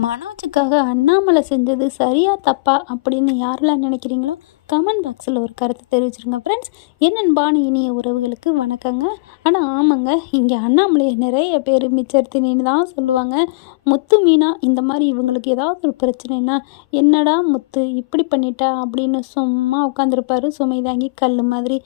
மனோஜுக்காக அண்ணாமலை செஞ்சது சரியா தப்பா அப்படின்னு யாரெல்லாம் நினைக்கிறீங்களோ கமெண்ட் பாக்ஸில் ஒரு கருத்தை தெரிவிச்சிருங்க ஃப்ரெண்ட்ஸ். என் அன்பான இனிய உறவுகளுக்கு வணக்கங்க. ஆனால் ஆமாங்க, இங்கே அண்ணாமலையை நிறைய பேர் மிச்சர்த்தினின்னு தான் சொல்லுவாங்க. முத்து மீனா இந்த மாதிரி இவங்களுக்கு ஏதாவது ஒரு பிரச்சனைனா, என்னடா முத்து இப்படி பண்ணிட்டா அப்படின்னு சும்மா உட்காந்துருப்பாரு சுமை தாங்கி கல் மாதிரி.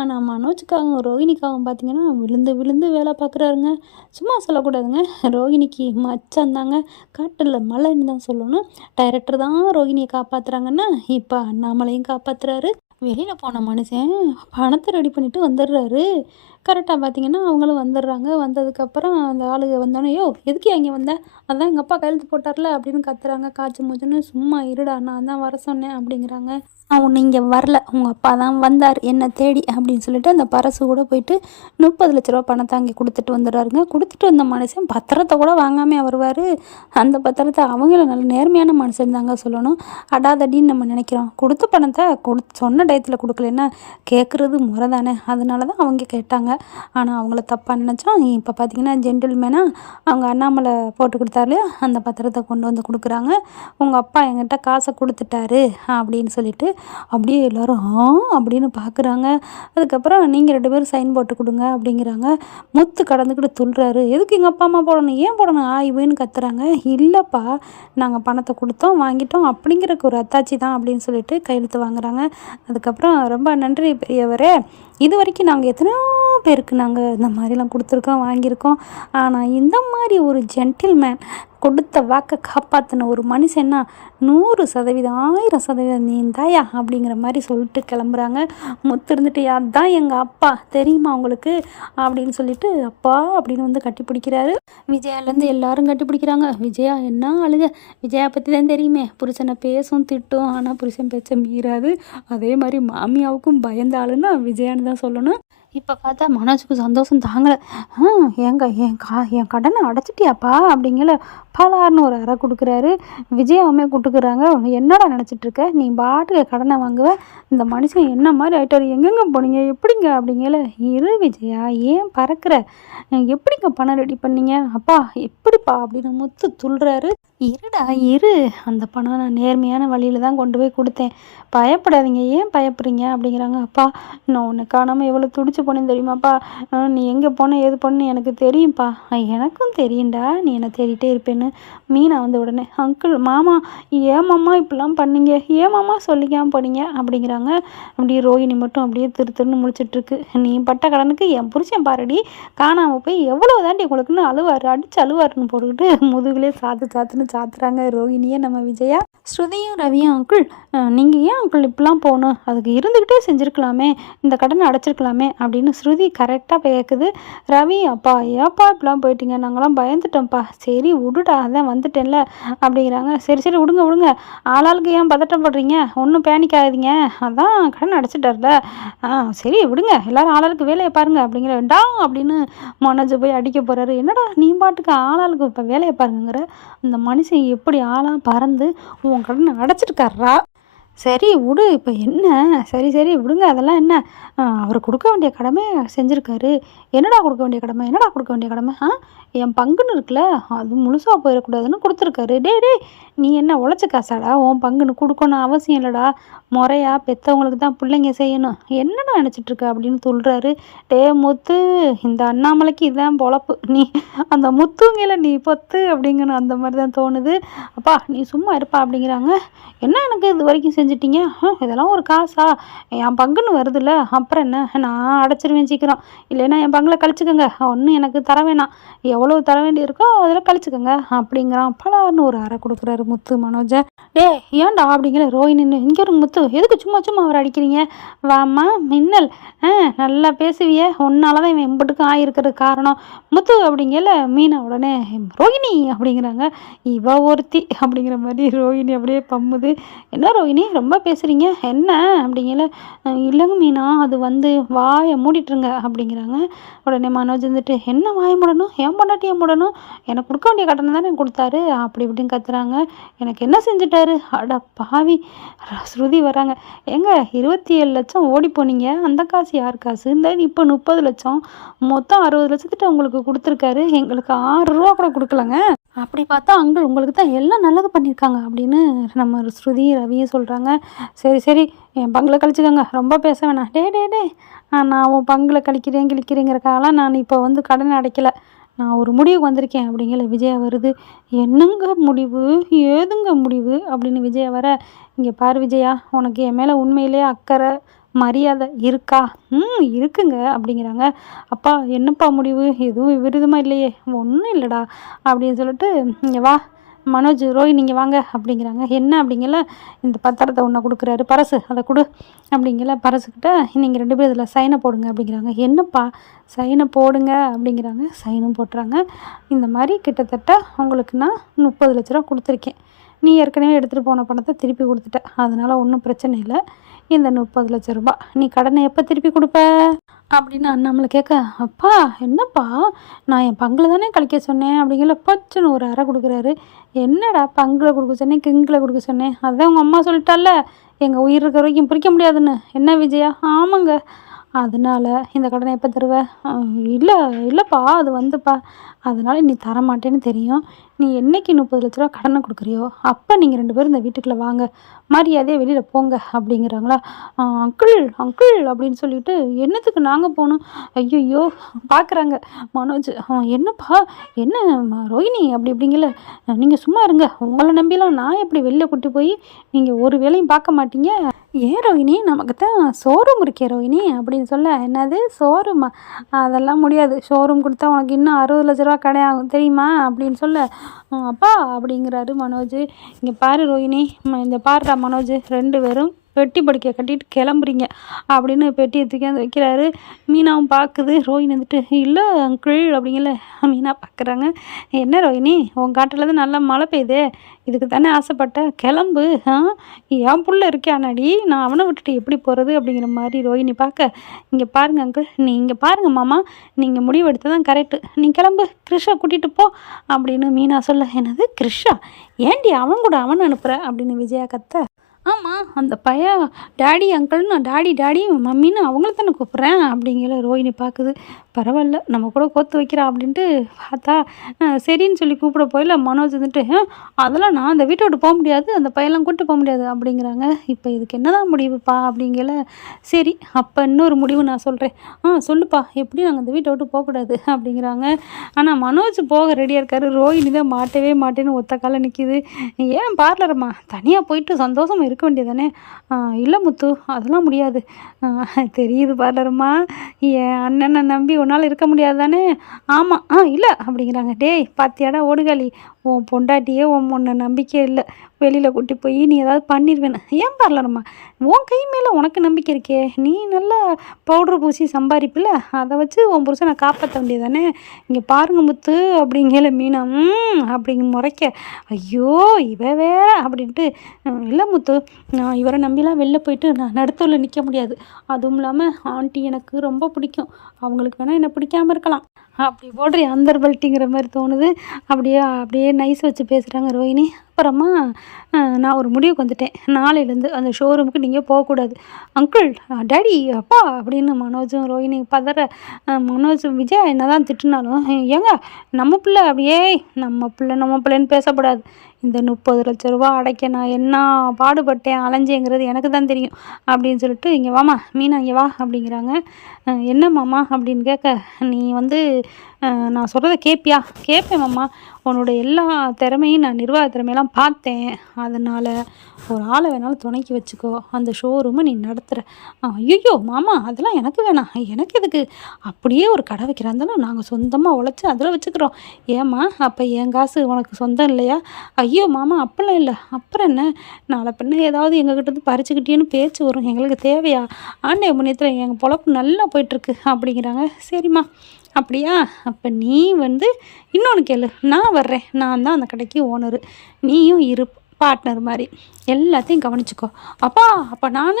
ஆனால் மனோஜுக்காகவும் ரோஹிணிக்காகவும் பார்த்தீங்கன்னா விழுந்து விழுந்து வேலை பார்க்குறாருங்க. சும்மா சொல்லக்கூடாதுங்க, ரோஹிணிக்கு மச்சந்தாங்க, காட்டில் மழைன்னு தான் சொல்லணும். டைரக்டர் தான் ரோஹிணியை காப்பாற்றுறாங்கன்னா இப்போ அண்ணாமலையும் காப்பாற்றுறாரு. வெளியில் போன மனுஷன் பணத்தை ரெடி பண்ணிவிட்டு வந்துடுறாரு. கரெக்டாக பார்த்தீங்கன்னா அவங்களும் வந்துடுறாங்க. வந்ததுக்கப்புறம் அந்த ஆளுங்க வந்தோடனே, யோ எதுக்கு இங்கே வந்தேன், அதான் எங்கள் அப்பா கையெழுத்து போட்டார்ல அப்படின்னு கத்துறாங்க. காய்ச்சி மூச்சுன்னு, சும்மா இருடா நான் தான் வர சொன்னேன் அப்படிங்கிறாங்க. அவன் இங்கே வரல, உங்கள் அப்பா தான் வந்தார் என்ன தேடி அப்படின்னு சொல்லிட்டு அந்த பரசு கூட போயிட்டு 30 லட்ச ரூபா பணத்தை அங்கே கொடுத்துட்டு வந்துடுறாருங்க. கொடுத்துட்டு வந்த மனுஷன் பத்திரத்தை கூட வாங்காமல் வருவார். அந்த பத்திரத்தை அவங்கள நல்ல நேர்மையான மனுஷன் தாங்க சொல்லணும். அடாதடின்னு நம்ம நினைக்கிறோம். கொடுத்த பணத்தை சொன்ன டயத்தில் கொடுக்கலன்னா கேட்குறது முறை தானே, அதனால தான் அவங்க கேட்டாங்க. ஆனால் அவங்கள தப்பாக நினச்சோம். இப்போ பார்த்தீங்கன்னா ஜென்டில்மேனாக அவங்க அண்ணாமலை போட்டு கொடுத்தாரு அந்த பத்திரத்தை கொண்டு வந்து கொடுக்குறாங்க. உங்கள் அப்பா என்கிட்ட காசை கொடுத்துட்டாரு அப்படின்னு சொல்லிட்டு அப்படியே எல்லோரும் அப்படின்னு பார்க்குறாங்க. அதுக்கப்புறம் நீங்கள் 2 பேரும் சைன் போட்டு கொடுங்க அப்படிங்கிறாங்க. முத்து கடந்துக்கிட்டு துள்ளுறாரு. எதுக்கு எங்கள் அப்பா அம்மா போடணும், ஏன் போடணும் ஆய்வுன்னு கத்துறாங்க. இல்லைப்பா, நாங்கள் பணத்தை கொடுத்தோம் வாங்கிட்டோம் அப்படிங்கிறக்கு ஒரு அத்தாச்சி தான் அப்படின்னு சொல்லிட்டு கையெழுத்து வாங்குறாங்க. அதுக்கப்புறம் ரொம்ப நன்றி பெரியவரே, இது வரைக்கும் நாங்கள் எத்தனையோ பேருக்கு நாங்கள் இந்த மாதிரிலாம் கொடுத்துருக்கோம் வாங்கியிருக்கோம். ஆனால் இந்த மாதிரி ஒரு ஜென்டில்மேன் கொடுத்த வாக்கை காப்பாற்றின ஒரு மனுஷன்னா 100% 1000% நீ தாயா அப்படிங்கிற மாதிரி சொல்லிட்டு கிளம்புறாங்க. முத்து இருந்துட்டு அதான் எங்கள் அப்பா தெரியுமா உங்களுக்கு அப்படின்னு சொல்லிட்டு அப்பா அப்படின்னு வந்து கட்டி பிடிக்கிறாரு. விஜயாலேருந்து எல்லாரும் கட்டி பிடிக்கிறாங்க. விஜயா என்ன அழுக, விஜயா பற்றி தான் தெரியுமே, புருஷனை பேசும் திட்டும், ஆனால் புருஷன் பேச்ச மீறாது. அதே மாதிரி மாமியாவுக்கும் பயந்த ஆளுன்னா விஜயான்னு தான் சொல்லணும். இப்போ பார்த்தா மனோஜுக்கு சந்தோஷம் தாங்கலை. ஏங்க என் கடனை அடைச்சிட்டியாப்பா அப்படிங்கிற பலார்னு ஒரு அறை கொடுக்குறாரு. விஜயாவுமே கொடுக்குறாங்க. என்னடா நினச்சிட்ருக்க, நீ பாட்டுக்கு கடனை வாங்குவ, இந்த மனுஷன் என்ன மாதிரி ஆகிட்டார், எங்கெங்கே போனீங்க எப்படிங்க அப்படிங்கல. இரு விஜயா, ஏன் பறக்கிற, எப்படிங்க பணம் ரெடி பண்ணீங்க, அப்பா எப்படிப்பா அப்படின்னு முத்து துள்ளுறாரு. இருடா இரு, அந்த பணம் நான் நேர்மையான வழியில் தான் கொண்டு போய் கொடுத்தேன், பயப்படாதீங்க, ஏன் பயப்படுறீங்க அப்படிங்கிறாங்க. அப்பா நான் உன்னை காணாமல் எவ்வளோ துடிச்சு போனேன்னு தெரியுமாப்பா, நீ எங்கே போன ஏது பண்ணு எனக்கு தெரியும்ப்பா, எனக்கும் தெரியும்டா நீ என்னை தேடிட்டே இருப்பேன்னு. மீனா வந்து உடனே அங்கிள் மாமா ஏன் மாமா இப்படிலாம் பண்ணீங்க, ஏன் மாமா சொல்லிக்காமல் போனீங்க அப்படிங்கிறாங்க. அப்படியே ரோஹிணி மட்டும் அப்படியே திருன்னு முழிச்சிட்ருக்கு. நீ பட்ட கடனுக்கு என் புருஷன் பாரடி காணாமல் போய் எவ்வளோ தாண்டி உங்களுக்குன்னு அழுவார், அடித்து அழுவாருன்னு போட்டுக்கிட்டு முதுகுலே சாத்துன்னு சாத்துறாங்க ரோஹிணியை நம்ம விஜயா. ஸ்ருதியும் ரவியும் அங்கிள் நீங்கள் ஏன் அங்கிள் இப்படிலாம் போகணும், அதுக்கு இருந்துக்கிட்டே செஞ்சுருக்கலாமே, இந்த கடனை அடைச்சிருக்கலாமே அப்படின்னு ஸ்ருதி கரெக்டாக கேட்குது. ரவி அப்பா ஏப்பா இப்படிலாம் போயிட்டீங்க, நாங்களாம் பயந்துட்டோம்ப்பா, சரி விடுடா அதான் வந்துட்டேன்ல அப்படிங்கிறாங்க. சரி விடுங்க, ஆளாளுக்கு ஏன் பதட்டப்படுறீங்க, ஒன்றும் பேனிக் ஆகாதீங்க, அதான் கடன் அடைச்சிட்டார்ல, சரி விடுங்க எல்லாரும் ஆளாளுக்கு வேலையை பாருங்க அப்படிங்கிற வேண்டாம் அப்படின்னு மனோஜ் போய் அடிக்க போகிறாரு. என்னடா நீ பாட்டுக்கு ஆளாளுக்கு இப்போ வேலையை பாருங்கிற, அந்த மனுஷன் எப்படி ஆளாக பறந்து உன் கடனை அடைச்சிருக்காரா. சரி விடு, இப்போ என்ன, சரி விடுங்க, அதெல்லாம் என்ன, அவர் கொடுக்க வேண்டிய கடமை செஞ்சுருக்காரு. என்னடா கொடுக்க வேண்டிய கடமை என் பங்குன்னு இருக்குல்ல, அது முழுசாக போயிடக்கூடாதுன்னு கொடுத்துருக்காரு. டே நீ என்ன உழைச்ச காசாடா, உன் பங்குன்னு கொடுக்கணும் அவசியம் இல்லைடா, முறையா பெற்றவங்களுக்கு தான் பிள்ளைங்க செய்யணும், என்னடா நினச்சிட்ருக்க அப்படின்னு சொல்கிறாரு. முத்து, இந்த அண்ணாமலைக்கு இதுதான் பொழப்பு, நீ அந்த முத்துங்கில நீ பொத்து அப்படிங்கணும், அந்த மாதிரி தான் தோணுது. அப்பா நீ சும்மா இருப்பா அப்படிங்கிறாங்க. என்ன எனக்கு இது வரைக்கும் செஞ்சிட்டீங்க, இதெல்லாம் ஒரு காசா, என் பங்குன்னு வருதுல்ல, அப்புறம் என்ன நான் அடைச்சிருவேன் சீக்கிரம், இல்லைன்னா என் பங்கில் கழிச்சுக்கோங்க, ஒன்றும் எனக்கு தர வேணாம், எவ்வளோ தர வேண்டி இருக்கோ அதில் கழிச்சுக்கோங்க அப்படிங்கிறான். பலார்னு ஒரு அறை கொடுக்குறாரு முத்து மனோஜை. ஏன்டா அப்படிங்கிற ரோஹிணி, இங்கே ஒரு முத்து எதுக்கு சும்மா அவர் அடிக்கிறீங்க, வாம்மா மின்னல், நல்லா பேசுவிய, உன்னால தான் இவன் எம்பட்டுக்கும் ஆகிருக்கிறது காரணம் முத்து அப்படிங்கல. மீனா உடனே ரோஹிணி அப்படிங்கிறாங்க. இவ ஒருத்தி அப்படிங்கிற மாதிரி ரோஹிணி அப்படியே பம்முது. என்ன ரோஹிணி ரொம்ப பேசுகிறீங்க என்ன அப்படிங்கல. இல்லைங்க மீனா, அது வந்து வாயை மூடிட்டுருங்க அப்படிங்கிறாங்க. உடனே மனோஜ் வந்துட்டு என்ன வாயை மூடணும், ஏன் பொண்டாட்டியை மூடணும், எனக்கு கொடுக்க வேண்டிய கடனை தானே கொடுத்தாரு அப்படி இப்படின்னு கத்துறாங்க. எனக்கு என்ன செஞ்சுட்டாரு, அட பாவி. ஸ்ருதி வராங்க. ஏங்க 27 லட்சம் ஓடி போனீங்க, அந்த காசு யார் காசு, இந்த இப்போ 30 லட்சம், மொத்தம் 60 லட்சத்திட்ட உங்களுக்கு கொடுத்துருக்காரு, எங்களுக்கு 6 ரூபா கூட கொடுக்கலங்க. அப்படி பார்த்தா அங்கிள் உங்களுக்கு தான் எல்லாம் நல்லது பண்ணியிருக்காங்க அப்படின்னு நம்ம ஸ்ருதி ரவியும் சொல்கிறாங்க. சரி சரி என் பங்கில் கழிச்சுக்கோங்க, ரொம்ப பேச வேணாம். டே நான் உன் பங்கில் கிழிக்கிறேங்கிறக்காகலாம் நான் இப்போ வந்து கடனை அடைக்கலை, நான் ஒரு முடிவுக்கு வந்திருக்கேன் அப்படிங்கிற விஜயா வருது. என்னங்க முடிவு, ஏதுங்க முடிவு அப்படின்னு விஜயா வர, இங்கே பாரு விஜயா, உனக்கு என் மேலே உண்மையிலேயே அக்கறை மரியாதை இருக்கா? இருக்குங்க அப்படிங்கிறாங்க. அப்பா என்னப்பா முடிவு, எதுவும் விபரீதமாக இல்லையே? ஒன்றும் இல்லைடா அப்படின்னு சொல்லிட்டு, இங்கே வா மனோஜ், ரோஹினி நீங்கள் வாங்க அப்படிங்கிறாங்க. என்ன அப்படிங்கல, இந்த பத்திரத்தை ஒன்று கொடுக்குறாரு, பரசு அதை கொடு அப்படிங்கல. பரசுக்கிட்ட நீங்கள் 2 பேர் இதில் சைனை போடுங்க அப்படிங்கிறாங்க. என்னப்பா சைனை போடுங்க அப்படிங்கிறாங்க. சைனும் போட்டுறாங்க. இந்த மாதிரி கிட்டத்தட்ட உங்களுக்கு நான் 30 லட்ச ரூபா கொடுத்துருக்கேன். நீ ஏற்கனவே எடுத்துகிட்டு போன பணத்தை திருப்பி கொடுத்துட்ட, அதனால் ஒன்றும் பிரச்சனை இல்லை. இந்த 30 லட்ச ரூபா நீ கடனை எப்போ திருப்பி கொடுப்ப அப்படின்னு அண்ணாமலை கேட்க, அப்பா என்னப்பா நான் என் பங்கில் தானே கழிக்க சொன்னேன் அப்படிங்கிற பச்சுன்னு ஒரு அறை கொடுக்குறாரு. என்னடா பங்கில் கொடுக்க சொன்னேன், கிங்கில் கொடுக்க சொன்னேன், அதான் உங்கள் அம்மா சொல்லிட்டால எங்கள் உயிர் இருக்கிற வரைக்கும் பிரிக்க முடியாதுன்னு. என்ன விஜயா? ஆமாங்க, அதனால் இந்த கடனை எப்போ தருவேன்? இல்லைப்பா அது வந்துப்பா, அதனால் நீ தரமாட்டேன்னு தெரியும். நீ என்றைக்கு 30 லட்ச ரூபா கடனை கொடுக்குறியோ அப்போ நீங்கள் 2 பேரும் இந்த வீட்டுக்குள்ளே வாங்க, மரியாதையே வெளியில் போங்க அப்படிங்கிறாங்களா. அங்கிள் அப்படின்னு சொல்லிட்டு, என்னத்துக்கு நாங்கள் போகணும்? ஐயோ பார்க்குறாங்க மனோஜ். என்னப்பா என்ன ரோஹினி அப்படி இப்படிங்கல, நீங்கள் சும்மா இருங்க, உங்களை நம்பிலாம் நான் எப்படி வெளியில் கூட்டி போய் நீங்கள் ஒரு வேலையும் பார்க்க மாட்டீங்க. ஏன் ரோஹினி, நமக்கு தான் ஷோரூம் இருக்கே ரோஹினி அப்படின்னு சொல்ல, என்னது ஷோரூமா? அதெல்லாம் முடியாது, ஷோரூம் கொடுத்தா உனக்கு இன்னும் 60 லட்ச ரூபா கிடையாகும் தெரியுமா அப்படின்னு சொல்ல, அப்பா அப்படிங்கிறாரு மனோஜ். இங்கே பாரு ரோஹினி, இந்த பாருடா மனோஜ், 2 பேரும் பெட்டி படிக்க கட்டிட்டு கிளம்புறீங்க அப்படின்னு பெட்டியை தூக்கி வந்து வைக்கிறாரு. மீனாவும் பார்க்குது. ரோஹினி வந்துட்டு, இல்லை அங்கிள் அப்படிங்கல. மீனா பார்க்குறாங்க. என்ன ரோஹினி, உன் காட்டில் தான் நல்லா மழை பெய்யுதே, இதுக்கு தானே ஆசைப்பட்ட, கிளம்பு. என் புள்ள இருக்கானாடி, நான் அவனை விட்டுட்டு எப்படி போகிறது அப்படிங்கிற மாதிரி ரோஹினி பார்க்க, இங்கே பாருங்க அங்கிள், நீங்கள் பாருங்க மாமா, நீங்கள் முடிவு எடுத்து தான் கரெக்டு, நீ கிளம்பு, கிருஷா கூட்டிகிட்டு போ அப்படின்னு மீனா சொல்ல. என்னது கிருஷா? ஏன்டி அவன் கூட அவன் அனுப்புகிற அப்படின்னு விஜயா கத்த. ஆமாம், அந்த பையன் டாடி அங்கிள்னு டாடி மம்மின்னு அவங்கள தானே கூப்பிட்றேன் அப்படிங்கிற ரோஹினி பார்க்குது. பரவாயில்ல, நம்ம கூட கோத்து வைக்கிறா அப்படின்ட்டு பார்த்தா, சரின்னு சொல்லி கூப்பிட போயில மனோஜ் வந்துட்டு, அதெல்லாம் நான் அந்த வீட்டை விட்டு போக முடியாது, அந்த பையன்லாம் கூப்பிட்டு போக முடியாது அப்படிங்கிறாங்க. இப்போ இதுக்கு என்னதான் முடிவுப்பா அப்படிங்கல. சரி, அப்போ இன்னொரு முடிவு நான் சொல்கிறேன். சொல்லுப்பா, எப்படி நாங்கள் அந்த வீட்டை விட்டு போகக்கூடாது அப்படிங்கிறாங்க. ஆனால் மனோஜ் போக ரெடியாக இருக்காரு. ரோஹினி தான் மாட்டவே மாட்டேன்னு ஒத்த கால நிற்கிது. ஏன் பார்லரம்மா, தனியாக போயிட்டு சந்தோஷமாக இருக்க வேண்டியதானே? இல்லை முத்து, அதெல்லாம் முடியாது. தெரியுது பார்லரம்மா, என் அண்ணனை நம்பி உன்னால் இருக்க முடியாது தானே? ஆமாம். இல்லை அப்படிங்கிறாங்க. டேய் பாத்தியாடா ஓடுகாலி, உன் பொண்டாட்டியே உன்னை நம்பிக்கை இல்லை, வெளியில் கூட்டி போய் நீ ஏதாவது பண்ணிடுவேன்னு. ஏன் பார்லரம்மா, உன் கை மேலே உனக்கு நம்பிக்கை இருக்கே, நீ நல்லா பவுட்ரு பூசி சம்பாதிப்பில்ல, அதை வச்சு உன் புருஷனை காப்பாற்ற வேண்டியதானே? இங்கே பாருங்க முத்து அப்படிங்கல மீனா அப்படிங்க முறைக்க. ஐயோ இவ வேற அப்படின்ட்டு, இல்லை முத்து, நான் இவரை நம்பிலாம் வெளில போயிட்டு நான் நடுத்தூரில் நிற்க முடியாது. அதுவும் இல்லாமல் ஆண்டி எனக்கு ரொம்ப பிடிக்கும், அவங்களுக்கு வேணால் என்னை பிடிக்காமல் இருக்கலாம். அப்படி போடுற அந்தர்பல்ட்டிங்கிற மாதிரி தோணுது. அப்படியே நைஸ் வச்சு பேசுகிறாங்க ரோஹினி. அப்புறமா நான் ஒரு முடிவுக்கு வந்துட்டேன், நாளையிலேருந்து அந்த ஷோரூமுக்கு நீங்கள் போகக்கூடாது. அங்கிள், டாடி, அப்பா அப்படின்னு மனோஜும் ரோஹினி பதற. மனோஜ் விஜயா என்ன தான் திட்டுனாலும், ஏங்க நம்ம பிள்ளை அப்படியே நம்ம பிள்ளைன்னு பேசக்கூடாது. இந்த 30 லட்ச ரூபா அடைக்க நான் என்ன பாடுபட்டேன் அலைஞ்சேங்கிறது எனக்கு தான் தெரியும் அப்படின்னு சொல்லிட்டு, இங்கே வாமா மீனா, இங்கே வா அப்படிங்கிறாங்க. என்ன மாமா அப்படின்னு கேட்க, நீ வந்து நான் சொல்கிறத கேட்பியா? கேட்பேன் மாமா, உன்னோட எல்லா திறமையும் நான் நிர்வாக திறமையெல்லாம் பார்த்தேன், அதனால் ஒரு ஆளை வேணாலும் துணைக்கி வச்சுக்கோ, அந்த ஷோரூமை நீ நடத்துகிற. ஐயோ மாமா, அதெல்லாம் எனக்கு வேணாம், எனக்கு எதுக்கு, அப்படியே ஒரு கடை வைக்கிறாந்தாலும் நாங்கள் சொந்தமாக உழைச்சி அதில் வச்சுக்கிறோம். ஏம்மா, அப்போ என் காசு உனக்கு சொந்தம் இல்லையா? ஐயோ மாமா, அப்படிலாம் இல்லை. அப்புறம் என்ன, நாளை பின்ன ஏதாவது எங்ககிட்ட பறிச்சுக்கிட்டேன்னு பேச்சு வரும், எங்களுக்கு தேவையா? ஆண்டே புண்ணியத்தில் எங்கள் பொழப்பு நல்லா போயிட்டுருக்கு அப்படிங்கிறாங்க. சரிம்மா அப்படியா, அப்போ நீ வந்து இன்னொன்று கேளு, நான் வர்றேன், நான் தான் அந்த கடைக்கு ஓனரு, நீயும் இரு பார்ட்னர் மாதிரி, எல்லாத்தையும் கவனிச்சுக்கோ. அப்போ நான்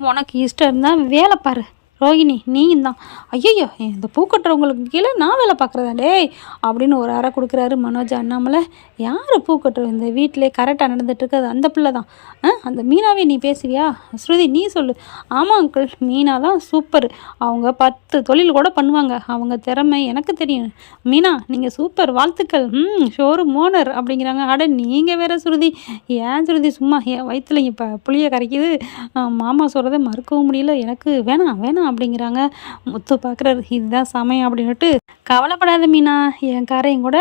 உனக்கு இஷ்டம் இருந்தால் வேலை பாரு ரோஹினி, நீயும் தான். ஐயோ, இந்த பூ கட்டுறவங்களுக்கு கீழே நான் வேலை பார்க்குறதா டேய் அப்படின்னு ஒரு அறை கொடுக்குறாரு மனோஜ். அண்ணாமலை, யார் பூ கட்டுறது இந்த வீட்டிலே கரெக்டாக நடந்துட்டு இருக்கிறது அந்த பிள்ளை தான். அந்த மீனாவே நீ பேசுவியா? ஸ்ருதி நீ சொல்லு. ஆமாம் அங்கிள், மீனா தான் சூப்பர். அவங்க 10 தொழில் கூட பண்ணுவாங்க. அவங்க திறமை எனக்கு தெரியும். மீனா நீங்கள் சூப்பர், வாழ்த்துக்கள். ஷோரூம் ஓனர் அப்படிங்கிறாங்க. அட நீங்கள் வேற ஸ்ருதி. ஏன் ஸ்ருதி சும்மா என் வயிற்றுல இப்போ புளியை கரைக்குது. மாமா சொல்கிறத மறுக்கவும் முடியல. எனக்கு வேணாம் வேணாம் அப்படிங்கிறாங்க. முத்து பார்க்குறாரு, இதுதான் சமயம் அப்படின்னுட்டு. கவலைப்படாத மீனா, என் காரையும் கூட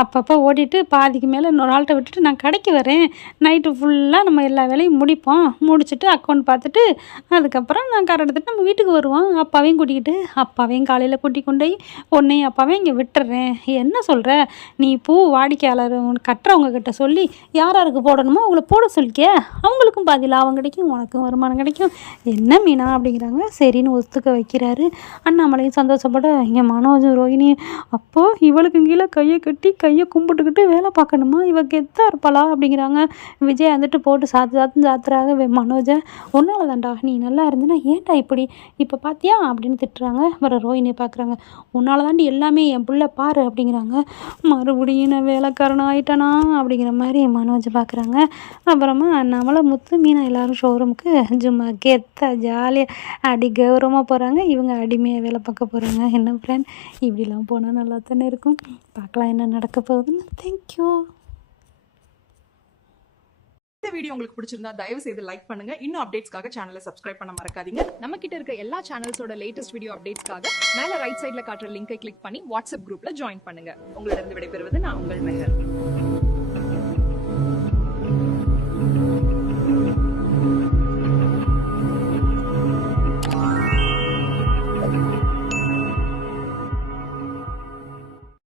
அப்பப்போ ஓட்டிட்டு பாதிக்கு மேலே இன்னொரு ஆள்கிட்ட விட்டுட்டு நான் கடைக்கு வரேன். நைட்டு ஃபுல்லாக நம்ம எல்லா வேலையும் முடிப்போம். முடிச்சுட்டு அக்கௌண்ட் பார்த்துட்டு அதுக்கப்புறம் நான் கார் எடுத்துகிட்டு நம்ம வீட்டுக்கு வருவோம். அப்பாவையும் கூட்டிக்கிட்டு அப்பாவையும் காலையில் கூட்டி கொண்டு போய் உன்னையும் அப்பாவையும் இங்கே விட்டுறேன். என்ன சொல்கிற? நீ பூ வாடிக்கையாளர் கட்டுறவங்க கிட்ட சொல்லி யாருக்கு போடணுமோ அவங்கள போட சொல்லிக்க. அவங்களுக்கும் பாதி லாபம் கிடைக்கும், உனக்கும் வருமானம் கிடைக்கும். என்ன மீனா அப்படிங்கிறாங்க. சரின்னு ஒத்துக்க வைக்கிறாரு. அண்ணாமலையும் சந்தோஷப்பட இங்கே மனோஜ் ரோஹிணி, அப்போது இவளுக்கு கீழே கையை கட்டி கையை கும்பிட்டுக்கிட்டு வேலை பார்க்கணுமா? இவ கெத்தா இருப்பாளா அப்படிங்கிறாங்க. விஜய் வந்துட்டு போட்டு சாத்துறாங்க மனோஜை. ஒன்னால தான்டா, நீ நல்லா இருந்தனா ஏன்டா இப்படி இப்போ பார்த்தியா அப்படின்னு திட்டுறாங்க. வர ரோஹிணியை பார்க்குறாங்க. உன்னால தாண்டி எல்லாமே என் புள்ள பாரு அப்படிங்கிறாங்க. மறுபடியும் நான் வேலைக்காரன் ஆகிட்டனா அப்படிங்கிற மாதிரி மனோஜை பார்க்குறாங்க. அப்புறமா நம்மளை முத்து மீனா எல்லோரும் ஷோரூமுக்கு சும்மா கெத்தா ஜாலியாக அடி கௌரவமாக போகிறாங்க. இவங்க அடிமையாக வேலை பார்க்க போகிறாங்க. என்ன ஃப்ரெண்ட், இப்படிலாம் போனால் நல்லா தானே இருக்கும். பார்க்கலாம் என்ன நடக்க போகுதுன்னு. தேங்க்யூ. இந்த வீடியோ உங்களுக்கு பிடிச்சிருந்தா தயவு செய்து லைக் பண்ணுங்க. இன்னும் அப்டேட்ஸ்க்காக சேனலை சப்ஸ்கிரைப் பண்ண மறக்காதீங்க. நம்ம கிட்ட இருக்க எல்லா சேனல்ஸோட லேட்டஸ்ட் வீடியோ அப்டேட்ஸ்க்காக மேல ரைட் சைடுல காட்டுற லிங்கை கிளிக் பண்ணி வாட்ஸ்அப் குரூப்ல ஜாயின் பண்ணுங்க. உங்களிடம் விடைபெறுவது நான் உங்கள் மெஹர்.